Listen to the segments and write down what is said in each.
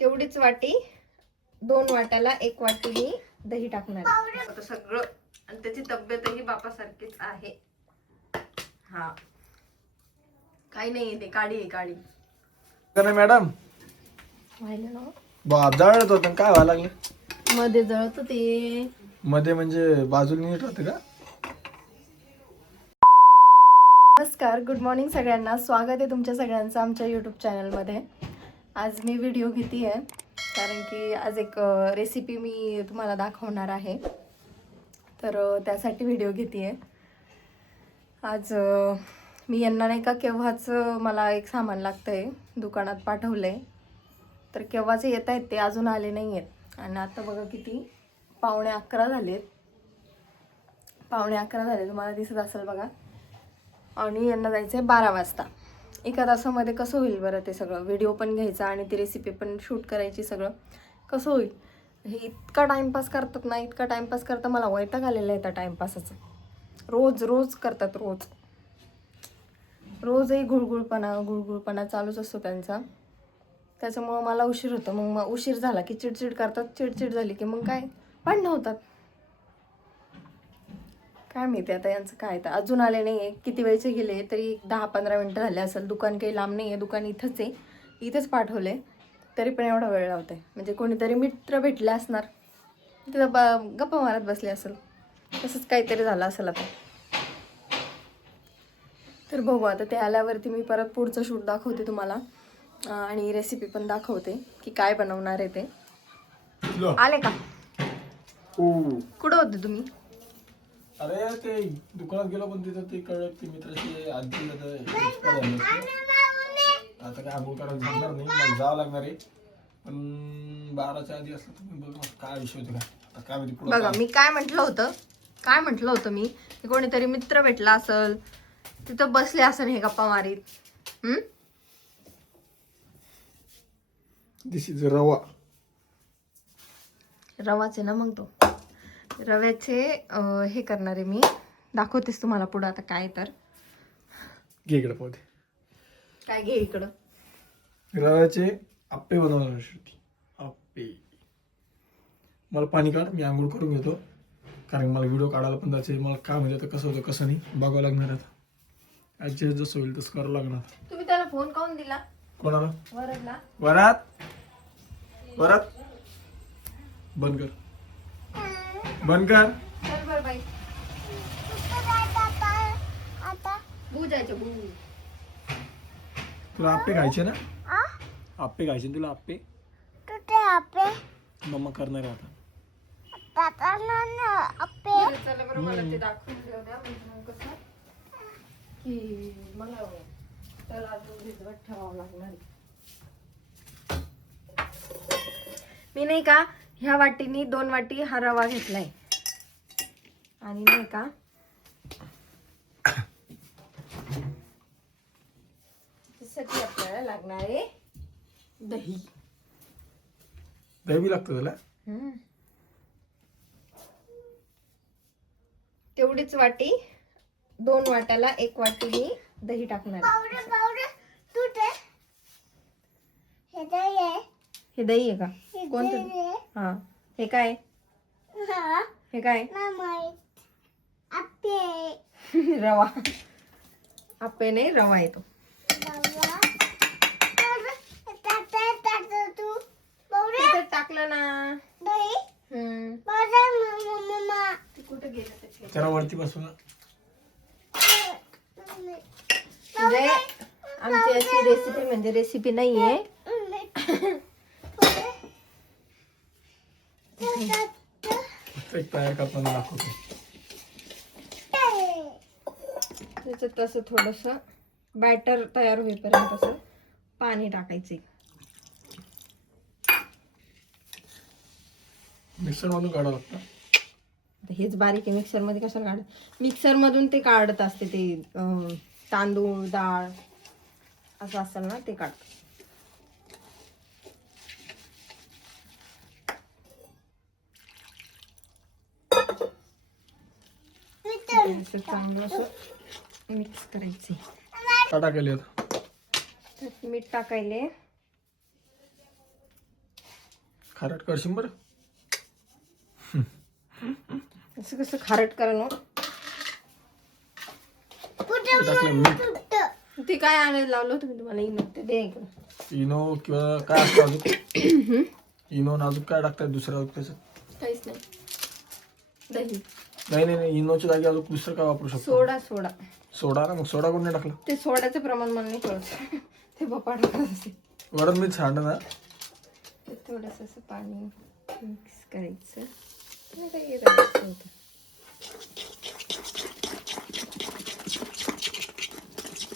तेवढीच वाटी, 2 वाट्याला 1 वाटी मी दही टाकणार आहे. आता सगळं, आणि त्याची तब्येतही बापासारखीच आहे. हा, काही नाही, ते काळी आहे, काळी. मॅडम व्हायला ना बाप जळत होतं काय व्हायला लागले मध्ये जळत ते मध्ये, म्हणजे बाजूला नीट होते का? नमस्कार, गुड मॉर्निंग सगळ्यांना. स्वागत आहे तुमच्या सगळ्यांचं आमच्या यूट्यूब चॅनलमध्ये. आज मी व्हिडिओ घेते आहे कारण की आज एक रेसिपी मी तुम्हाला दाखवणार आहे, तर त्यासाठी व्हिडिओ घेते आहे. आज मी यांना नाही का केव्हाच मला एक सामान लागतं आहे, दुकानात पाठवलं आहे, तर केव्हाच येत आहेत ते, अजून आले नाही आहेत. आणि आता बघा किती 11:45 झालेत. 11:45 झाले, तुम्हाला दिसत असेल बघा. आणि यांना जायचं आहे 12 वाजता. एका तासामध्ये कसं होईल बरं ते सगळं? व्हिडिओ पण घ्यायचा आणि ती रेसिपी पण शूट करायची, सगळं कसं होईल? हे इतका टाईमपास करतात ना, इतका टाईमपास करतात, मला वैताग आलेला आहे त्या टाईमपासाचं. रोज रोज करतात, रोजही गुळगुळपणा चालूच असतो त्यांचा. त्याच्यामुळं मला उशीर होतो. मग उशीर झाला की चिडचिड करतात, चिडचिड झाली की मग काय भांडणं होतात. काय माहिती आता यांचं काय. तर अजून आले नाही आहे. किती वेळचे गेले तरी 10-15 मिनटं झाले असेल. दुकान काही लांब नाही आहे, दुकान इथंच आहे, इथंच पाठवले, तरी पण एवढा वेळ लावते. म्हणजे कोणीतरी मित्र भेटले असणार, तिथं गप्पा मारत बसले असेल, तसंच काहीतरी झालं असेल आता. तर बघू आता ते आल्यावरती मी परत पुढचं शूट दाखवते तुम्हाला, आणि रेसिपी पण दाखवते की काय बनवणार आहे ते. आले का? कुठं होते तुम्ही? अरे ते दुकानात गेलो, पण तिथं ते कळलं की मित्राची आजी आता काय आंघोळ करायला जमणार नाही, मला जावं लागणार आहे. पण 12च्या आधी असलं तर बघ काय विषय होते का आता, काय माहिती पुढे. बघा मी काय म्हटलं होतं मी की कोणीतरी मित्र भेटला असेल, तिथं बसले असेल हे गप्पा मारीत. दिस इज रवा. रवाचे ना, मग तो रव्याचे हे करणारे मी, दाखवतेस तुम्हाला पुढं आता काय. तर घे इकडे पाहते काय घे इकडं. रव्याचे आप्पे बनवणार शेवटी. आप्पे. मला पाणी काढ, मी आंघोळ करून घेतो, कारण मला व्हिडिओ काढायला पण जायचं. मला काय म्हणजे आता कसं होतं कसं नाही बघावं लागणार. आता ॲडजस्ट जसं होईल तसं करावं लागणार. तुम्ही त्याला फोन काऊन दिला? कोणाला? वरदला. वरात बंद कर, बंद कर. चल बरं बाई, बू जायचं बू. तुला आप्पे खायचे ना? आप्पे खायचे तुला? आप्पे मम्मा करणार आहे आता. चला बरं, मला ते दाखवून देऊ द्या. म्हणजे मग कसं की मला त्याला अजून भिजवत ठेवावं लागणार. मी नाही का ह्या वाटीनी 2 वाटी हा रवा घेतलाय, आणि नाही का त्यासाठी आपल्याला लागणार आहे दही. दही बी लागतं त्याला? तेवढीच वाटी, 2 वाट्याला 1 वाटी मी दही टाकणार आहे. हे दही आहे का? कोणतं? हा, हे काय? हे काय? रवा. आप्पे नाही, रवा येतो. टाकलं ना. कुठे गेलं? त्याला वरती बसव ना. म्हणजे आमची अशी रेसिपी, म्हणजे रेसिपी नाहीये, एक तयार करताना दाखवतो. त्याच्यात तसं थोडस बॅटर तयार होईपर्यंत तसं पाणी टाकायचे. मिक्सर मधून काढावं लागतं. हेच बारीक आहे, मिक्सर मध्ये कशाला काढ? मिक्सर मधून ते काढत असते, ते तांदूळ डाळ असं असेल ना ते काढत. चांगलं असं मिक्स करायचे. टाकायला मीठ टाकायले, खारट करशील बरं. असं कसं खारट करणं. टाकलं मीठ, ते काय आणायला लावलं होतं मी तुम्हाला इनो ते दे इकडं. इनो किंवा काय असतं अजून इनो अजून काय टाकतात दुसरं अजून त्याच्यात? काहीच नाही. दही, नाही इनोच्या जागी अजून दुसरं काय वापरू शकतो? सोडा. सोडा ना, मग सोडा कोण नाही टाकला? ते सोड्याचं प्रमाण मला नाही कळत. ते पप्पा टाकत असे. वरण मी सांड ना. ते थोडंसं असं पाणी मिक्स करायचं. नाही काही करायचं होतं.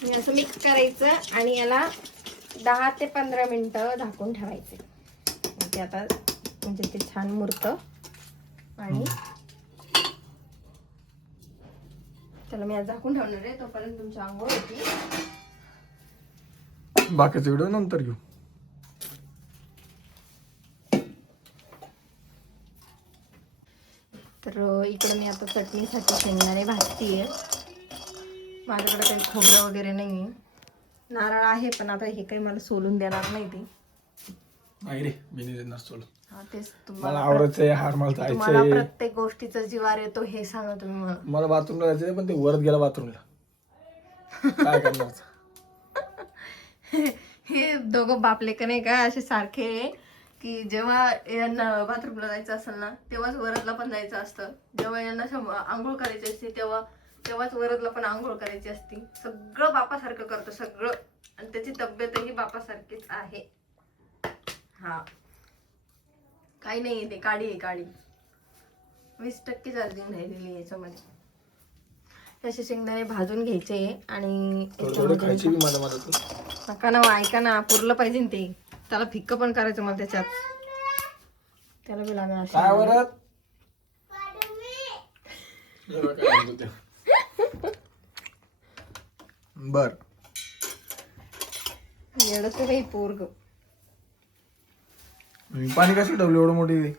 मी असं मिक्स करायचं आणि याला 10 ते 15 मिनिटं झाकून ठेवायचे. ते आता म्हणजे ते छान मुरतं आणि त्याला मी आज झाकून ठेवणार आहे. तोपर्यंत तुमची आंघोळ होती. बाकीचा व्हिडिओ नंतर घेऊ. तर इकडं मी आता चटणीसाठी शेंगदाणे भाजतीये. माझ्याकडे काही खोबरं वगैरे नाही आहे. नारळ आहे पण आता हे काही मला सोलून देणार नाही ते. नाही रे, मी नाही देणार सोडून. हा तेच मला आवडायचंय, हार मला तुम्हाला जायचंय. प्रत्येक गोष्टीचा जिवार येतो हे सांगा तुम्ही मला. मला बाथरूमला जायचंय पण ते वरत गेला बाथरूमला. काय करणार? हे दोघं बापले का नाही का असे सारखे की जेव्हा यांना बाथरूमला जायचं असेल ना तेव्हाच वरदला पण जायचं असतं. जेव्हा यांना आंघोळ करायची असते तेव्हाच वरदला पण आंघोळ करायची असते. सगळं बापासारखं करतो सगळं. आणि त्याची तब्येतही बापासारखीच आहे. हा काही नाही ते काळी आहे काळी. 20% चार्जिंग राहिलेली याच्यामध्ये. तसे शेंगदाणे भाजून घ्यायचे आणि खायची बी मला नका ना ऐका ना पुरलं पाहिजे ना ते. त्याला फिक्क पण करायचं मला त्याच्यात. त्याला बी लागणार काय वरत बर. येडच काही पोरग. पाणी कसं ठेवलं एवढं मोठी?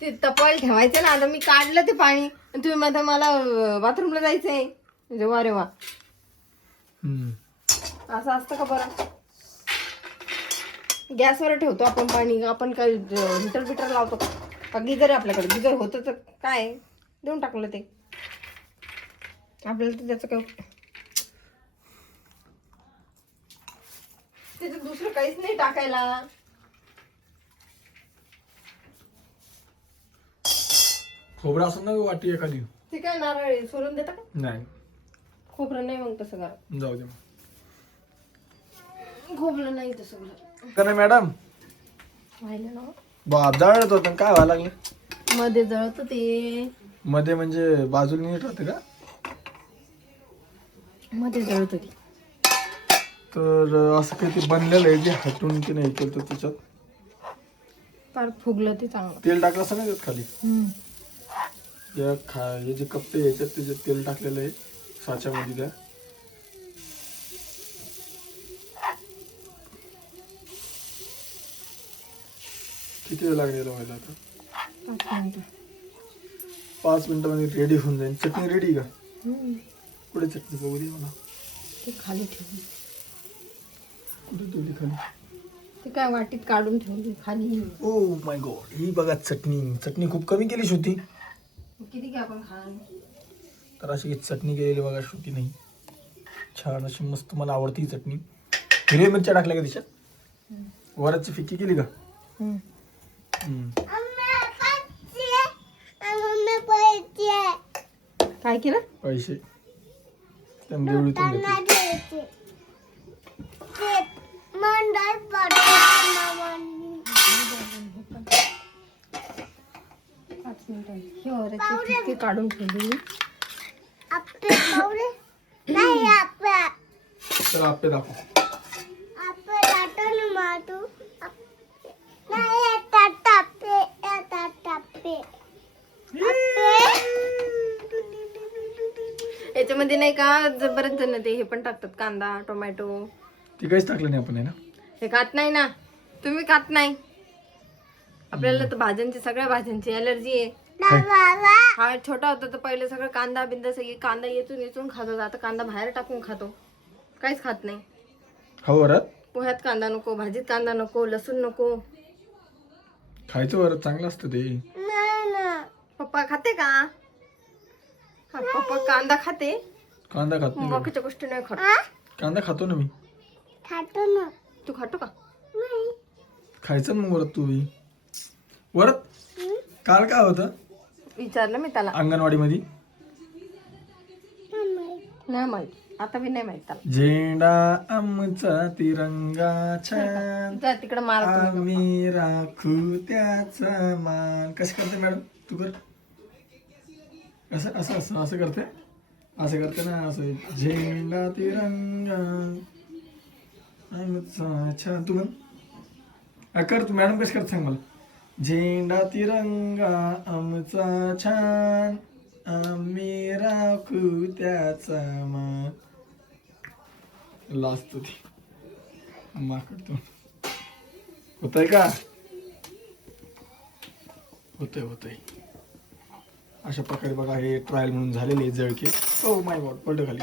ते तपायला ठेवायचं ना. आता मी काढलं ते पाणी आणि तुम्ही म्हणता मला बाथरूमला जायचंय. म्हणजे वा रे वा. असं असतं का बरं? गॅसवर ठेवतो आपण पाणी. आपण काय हिटर बिटर लावतो का? गिजर आहे आपल्याकडे. गिजर होतं तर काय देऊन टाकलं ते. आपल्याला तर त्याचं काय त्याच्यात दुसरं काहीच नाही टाकायला. खोबरं असं ना वाटी एखादी. ते काय नारळ सोलून देता का? नाही खोबरं नाही मग तसं करा. जाऊ दे. खोबरं नाही तसं करा. का नाही मॅडम? पाहिलं ना बाप जळत होतं काय व्हायला लागलं? मध्ये जळत ते. मध्ये म्हणजे बाजूला नीट राहते का? मध्ये जळत होती. तर असं काही ते बनलेलं आहे जे हटून की नाही केलं तर त्याच्यात फार फुगलं ते चांगलं. तेल टाकलं असं नाही त्यात खाली. हे जे कप्पे याच्यात त्याच्यात तेल टाकलेलं आहे साच्यामध्ये त्या. किती वेळ लागेल व्हायला आता? 5 मिनिटं. 5 मिनिटांमध्ये रेडी होऊन जाईल. चटणी रेडी का? कुठे चटणी बघू दे मला. ते खाली ठेवली. कुठे ठेवली खाली? ते काय वाटीत काढून ठेवली खाली. Oh my God. ही बघा चटणी खूप कमी केली श्रुती. किती काय आपण खाणार? तर अशी चटणी केलेली बघा श्रुती नाही. छान अशी मस्त मला आवडती ही चटणी. हिरवी मिरच्या टाकल्या का त्याच्यात? वराची फिक्की केली का? काय केलं? पैसे देवळीतून घेतले. फिक्की काढून ठेवली. चला आपे दाखव. याच्यामध्ये नाही का बरेच जण ते हे पण टाकतात कांदा टोमॅटो. ते काहीच टाकलं नाही आपण आहे ना. हे खात नाही ना तुम्ही. खात नाही. आपल्याला तर भाज्यांची सगळ्या भाज्यांची अलर्जी आहे. हा छोटा होता तर पहिले सगळं कांदा बिंदा सगळी कांदा येचून खात होता. आता कांदा बाहेर टाकून खातो. काहीच खात नाही. पोह्यात कांदा नको, भाजीत कांदा नको, लसूण नको. खायचं बरं, चांगलं असतं ते. पप्पा खाते का? हा, पप्पा कांदा खाते, कांदा खात नाही का? बाकीच्या गोष्टी नाही खात. कांदा खातो ना मी. तू खातो का? खायचं मग वरत तू बी. वरत काल काय होतं विचारलं मी त्याला, अंगणवाडी मध्ये? नाही माहित, आता मी नाही माहित त्याला. झेंडा आमचा तिरंगा छान, जा तिकडे मार तुम्ही. आम्ही राखू त्याचा मान. कसं करते मॅडम? तू कर. असं असं असं असं करते, असं करते ना, असं. झेंडा तिरंगा आमचा छान. तू म्हण. कर तू. मॅडम कसं करते सांग मला. झेंडा तिरंगा आमचा छान, आम्ही राखू त्याचा मान. लाजतो ती माकडतो. होतंय का? होतंय. अशा प्रकारे बघा हे ट्रायल म्हणून झालेले जळके. ओ माय गॉड, पडलं खाली.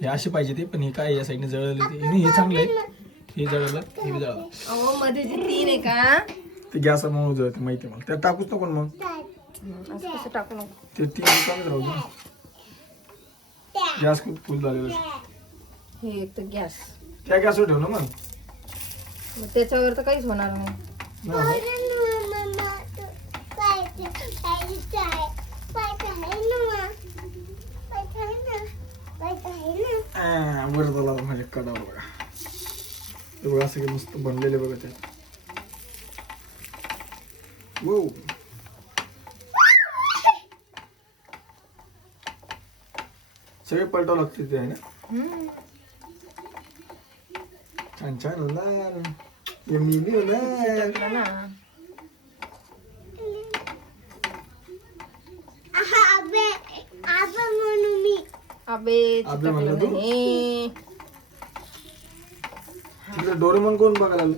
हे असे पाहिजे ते, पण हे काय या साईडने जळलं ते. हे चांगलं आहे, हे जळलं, हे बी जळलं. अहो मध्ये जे 3 आहे का, ते गॅसमुळे जळते माहिती आहे मला. त्यात टाकूच नको ना मग. असं कसं टाकू नको. ते 3 चालूच राहू दे. गॅस खूप फुल झालेला आहे. हे एक तर गॅस, त्या गॅसवर ठेव ना मग. मग त्याच्यावर तर काहीच होणार नाही. वर झाला माझ्या कडावर बघा. ते बघा सगळे मस्त बनलेले बघा ते. वो सगळे पलटावं लागते ते आहे ना. छान छान होणार. यम्मी होणार. टाकलं ना. अबे अबे म्हणलं चिटकलं तू? नाही. तिकडे डोरेमॉन कोण बघायला आलं?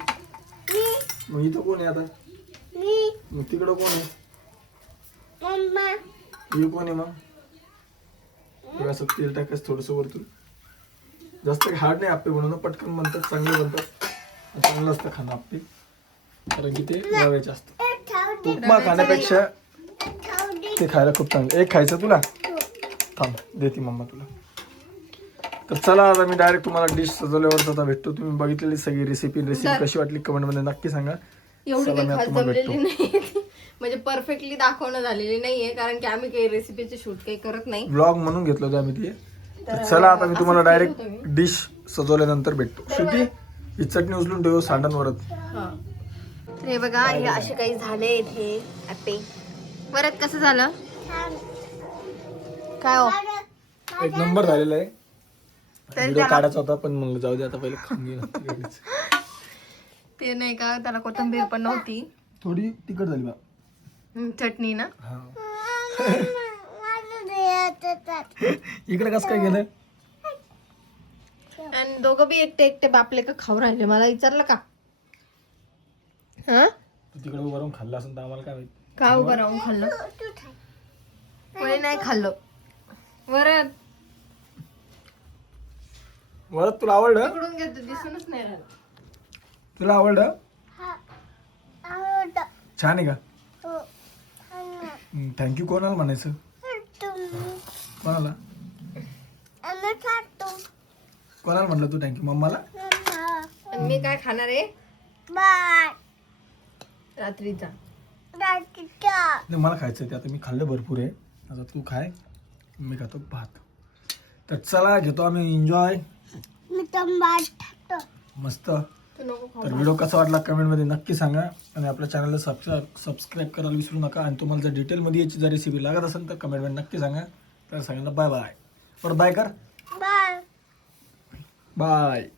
मग इथं कोण आहे आता? मग तिकडं कोण आहे? हे कोण आहे मग? हे असं तेल टाकायचं थोडस वरतून. जास्त हार्ड नाही आप्पे बनवणं, पटकन बनतात, चांगले बनतात. चांगलं असतं खाणं आप्पे, कारण की ते रव्याचे असतं. उपमा खाण्यापेक्षा ते खायला खूप चांगलं. एक खायचं तुला? थांब देते मम्मा तुला. तर चला आता मी डायरेक्ट तुम्हाला डिश सजवल्यावर आता भेटतो. तुम्ही बघितलेली सगळी रेसिपी कशी वाटली कमेंटमध्ये नक्की सांगा. एवढी चला, काही मी खास तुम्हाला जमलेली भेटतो. नाही. म्हणजे परफेक्टली दाखवणं झालेली नाहीये, कारण की आम्ही काही रेसिपीचे शूट काही करत नाही. व्लॉग म्हणून घेतलं होतं आम्ही ते. तर तर चला आता मी असंच तुम्हाला केलं डायरेक्ट होतं मी. डिश सजवल्यानंतर भेटतो. श्रुती ही चटणी उचलून ठेव सांडणवरच. हा. तर हे बघा, हे असे काही झाले हे ॲपे. परत कसं झालं काय हो? एक नंबर झालेला आहे. तर व्हिडिओ त्याला काढायचा होता पण म्हणलं जाऊ दे आता पहिले खाऊन घेऊ. ते नाही का, त्याला कोथिंबीर पण नव्हती. थोडी तिखट झाली बा. चटणी ना. हा. इकडे कसं काय गेलं? आणि दोघं बी एकटे एकटे बापले का खाऊ राहिले, मला विचारलं का? हा, तू तिकडे उभं राहून खाल्लं असेल तर आम्हाला काय माहिती. का उभं राहून खाल्लं? कोणी नाही खाल्लं. वरद वरद तुला आवडलं? पकडून घेतो, दिसूनच नाही राहिलं. तुला आवडलं? छान आहे का? थँक्यू कोणाला म्हणायचं? कोणाला कोणाला म्हटलं तू थँक्यू? मम्माला? आणि मी काय खाणार आहे रात्रीचा? नाही मला खायचं ते. आता मी खाल्लं भरपूर आहे. आता तू खाय, मी खातो भात. तर चला घेतो आम्ही एन्जॉय मस्त. तू नको खाऊ. तर व्हिडिओ कसा वाटला कमेंटमध्ये नक्की सांगा. आणि आपल्या चॅनलला सबस्क्राईब करायला विसरू नका. आणि तुम्हाला जर डिटेलमध्ये याची जर रेसिपी लागत असेल तर कमेंटमध्ये नक्की सांगा. तर सगळ्यांना बाय बाय. बरं बाय कर. बाय. बाय.